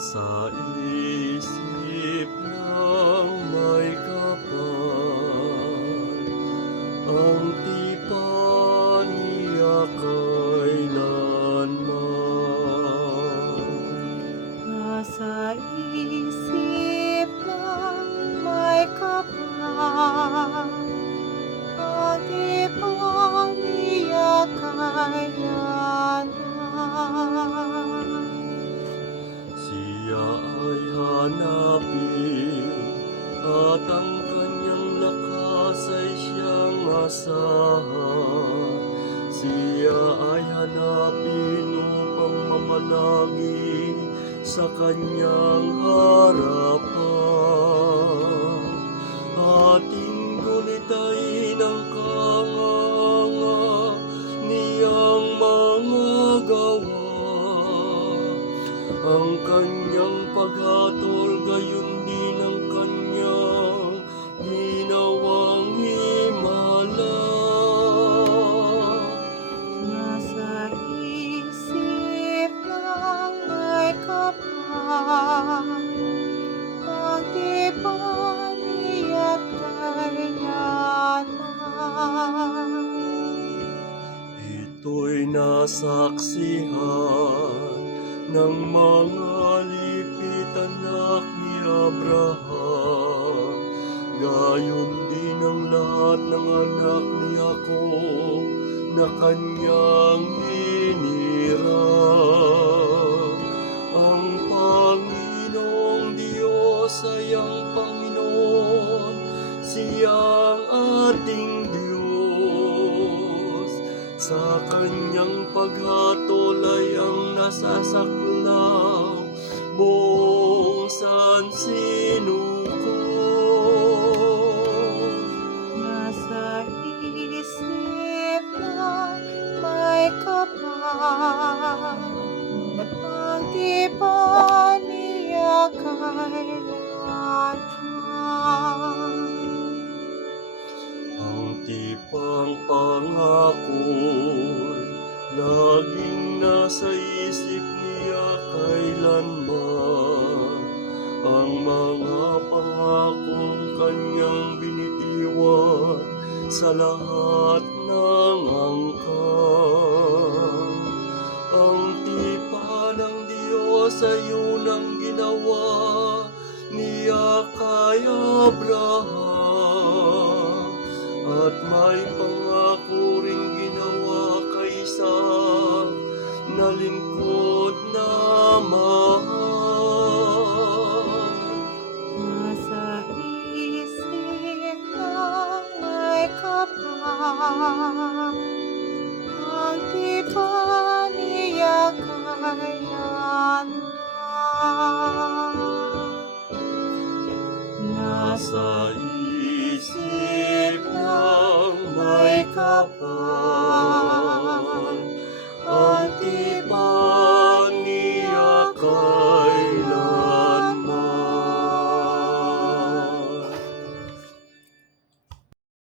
Sa isip ng may kapal, ang tipan niya kailanman. Nasa isip ng may kapal, ang tipan niya kailanman. Siya ay hanapin at ang kanyang lakas ay siyang asahan. Siya ay hanapin upang mamalagi sa kanyang harapan. Ating gunitain ang kanganga niyang mga gawa. Ang kanyang paghatol, gayon din ang kanyang ginawang himala. Nasa isip ng may kapal, ang tipan niya't kailanman. Ito'y nasaksihan ng mga lipit anak ni Abraham, gayon din ang lahat ng anak ni Jacob na kanyang hinirang. Ang Panginoong Diyos ay ang Panginoon, siyang ating Diyos. Sa kanyang paghatol ay ang nasasaklaw, buong sansinuko. Nasa isip ng may kapal, ang tipan niya kailanman. Ang tipang pangako'y laging nasa isip niya kailanman. Ang mga pangakong kanyang binitiwan sa lahat ng angkan. Ang tipan ng Diyos ay unang ginawa niya kay Abraham, at may pangako ring ginawa kay Isaac na lingkod na mahal. Nasa isip ng may kapal, ang tipan niya kailanman. Nasa isip ng may kapal,